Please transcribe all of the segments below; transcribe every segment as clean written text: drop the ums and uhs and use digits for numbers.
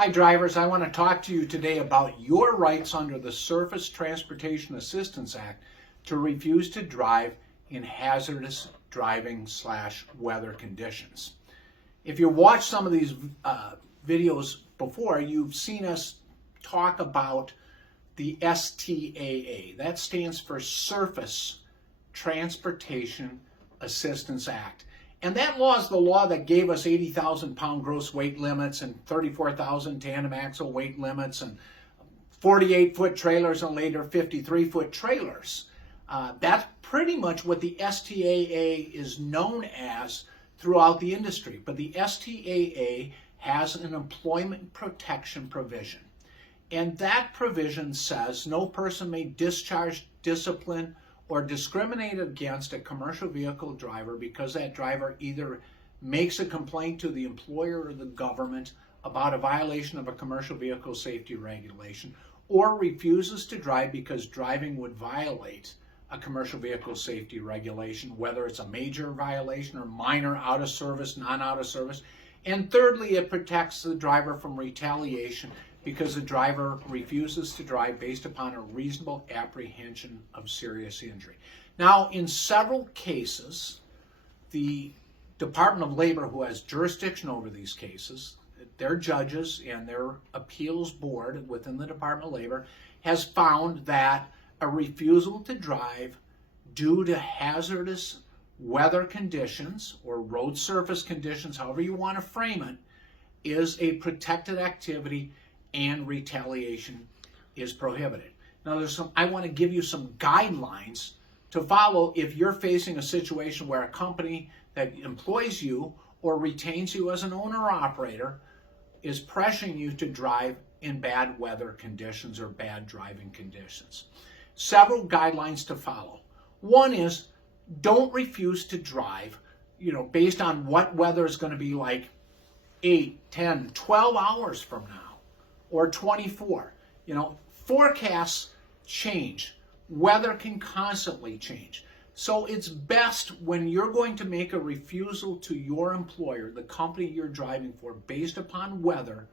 Hi drivers, I want to talk to you today about your rights under the Surface Transportation Assistance Act to refuse to drive in hazardous driving/weather conditions. If you watched some of these videos before, you've seen us talk about the STAA. That stands for Surface Transportation Assistance Act. And that law is the law that gave us 80,000 pound gross weight limits and 34,000 tandem axle weight limits and 48-foot trailers and later 53-foot trailers. That's pretty much what the STAA is known as throughout the industry. But the STAA has an employment protection provision. And that provision says no person may discharge, discipline, or discriminate against a commercial vehicle driver because that driver either makes a complaint to the employer or the government about a violation of a commercial vehicle safety regulation, or refuses to drive because driving would violate a commercial vehicle safety regulation, whether it's a major violation or minor out of service, non-out of service. And thirdly, it protects the driver from retaliation because the driver refuses to drive based upon a reasonable apprehension of serious injury. Now, in several cases, the Department of Labor, who has jurisdiction over these cases, their judges and their appeals board within the Department of Labor has found that a refusal to drive due to hazardous weather conditions or road surface conditions, however you want to frame it, is a protected activity and retaliation is prohibited. Now, I want to give you some guidelines to follow if you're facing a situation where a company that employs you or retains you as an owner or operator is pressuring you to drive in bad weather conditions or bad driving conditions. Several guidelines to follow. One is don't refuse to drive, based on what weather is going to be like 8, 10, 12 hours from now. Or 24. Forecasts change. Weather can constantly change. So it's best when you're going to make a refusal to your employer, the company you're driving for, based upon weather,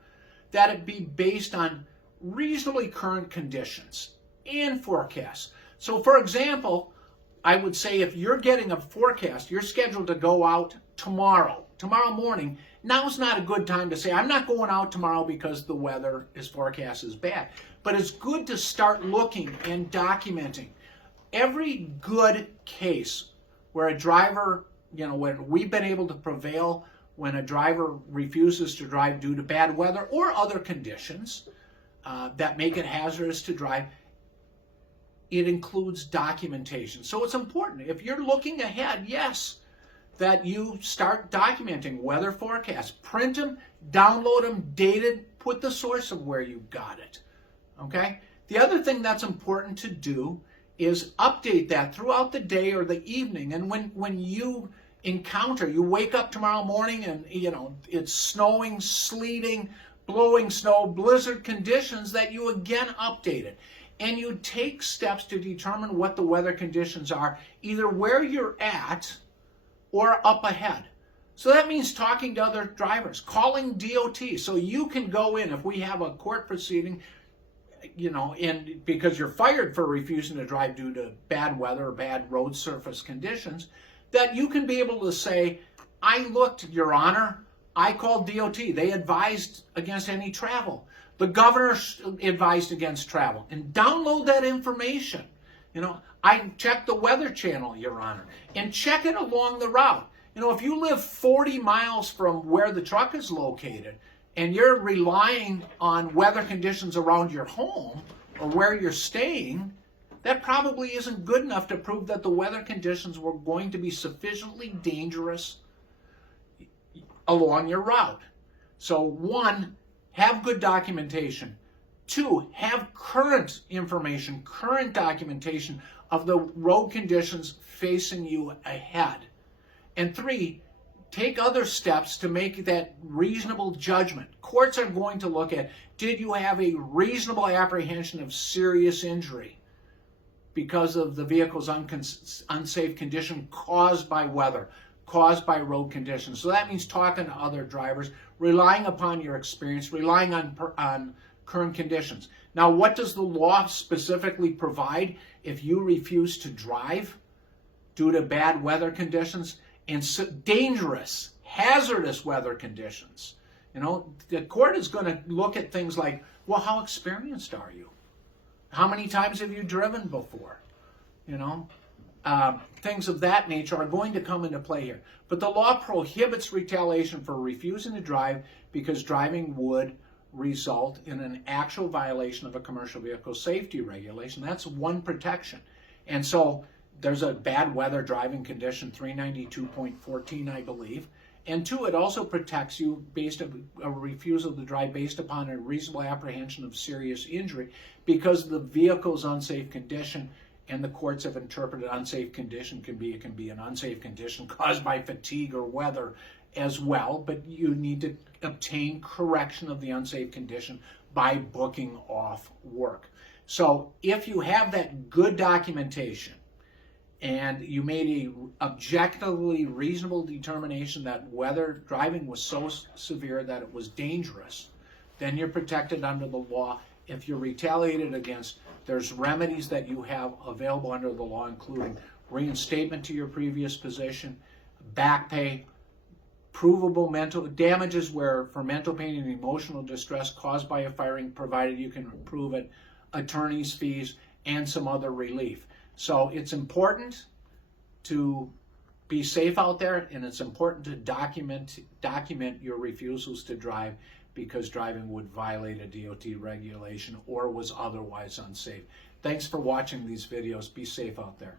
that it be based on reasonably current conditions and forecasts. So for example, I would say if you're getting a forecast, you're scheduled to go out tomorrow morning, now's not a good time to say, I'm not going out tomorrow because the weather is forecast as bad. But it's good to start looking and documenting. Every good case where a driver, when we've been able to prevail when a driver refuses to drive due to bad weather or other conditions that make it hazardous to drive, it includes documentation. So it's important. If you're looking ahead, yes, that you start documenting weather forecasts. Print them, download them, dated, put the source of where you got it. Okay? The other thing that's important to do is update that throughout the day or the evening. And when you wake up tomorrow morning and it's snowing, sleeting, blowing snow, blizzard conditions, that you again update it. And you take steps to determine what the weather conditions are, either where you're at or up ahead. So that means talking to other drivers, calling DOT, so you can go in if we have a court proceeding, and because you're fired for refusing to drive due to bad weather or bad road surface conditions, that you can be able to say, I looked, Your Honor, I called DOT. They advised against any travel. The governor advised against travel. And download that information. I checked the Weather Channel, Your Honor, and check it along the route. If you live 40 miles from where the truck is located and you're relying on weather conditions around your home or where you're staying, that probably isn't good enough to prove that the weather conditions were going to be sufficiently dangerous along your route. So 1, have good documentation. 2, have current information, current documentation of the road conditions facing you ahead. And 3, take other steps to make that reasonable judgment. Courts are going to look at, did you have a reasonable apprehension of serious injury because of the vehicle's unsafe condition caused by weather? caused by road conditions. So that means talking to other drivers, relying upon your experience, relying on current conditions. Now, what does the law specifically provide if you refuse to drive due to bad weather conditions and dangerous, hazardous weather conditions? You know, the court is going to look at things like, well, how experienced are you? How many times have you driven before? You know, things of that nature are going to come into play here. But the law prohibits retaliation for refusing to drive because driving would result in an actual violation of a commercial vehicle safety regulation. That's one protection. And so there's a bad weather driving condition, 392.14, I believe. And two, it also protects you based on a refusal to drive based upon a reasonable apprehension of serious injury because the vehicle's unsafe condition, and the courts have interpreted unsafe condition it can be an unsafe condition caused by fatigue or weather as well, but you need to obtain correction of the unsafe condition by booking off work. So if you have that good documentation and you made a objectively reasonable determination that weather driving was so severe that it was dangerous, then you're protected under the law. If you're retaliated against, there's remedies that you have available under the law, including reinstatement to your previous position, back pay, provable mental damages for mental pain and emotional distress caused by a firing, provided you can prove it, attorney's fees, and some other relief. So it's important to be safe out there, and it's important to document your refusals to drive because driving would violate a DOT regulation or was otherwise unsafe. Thanks for watching these videos. Be safe out there.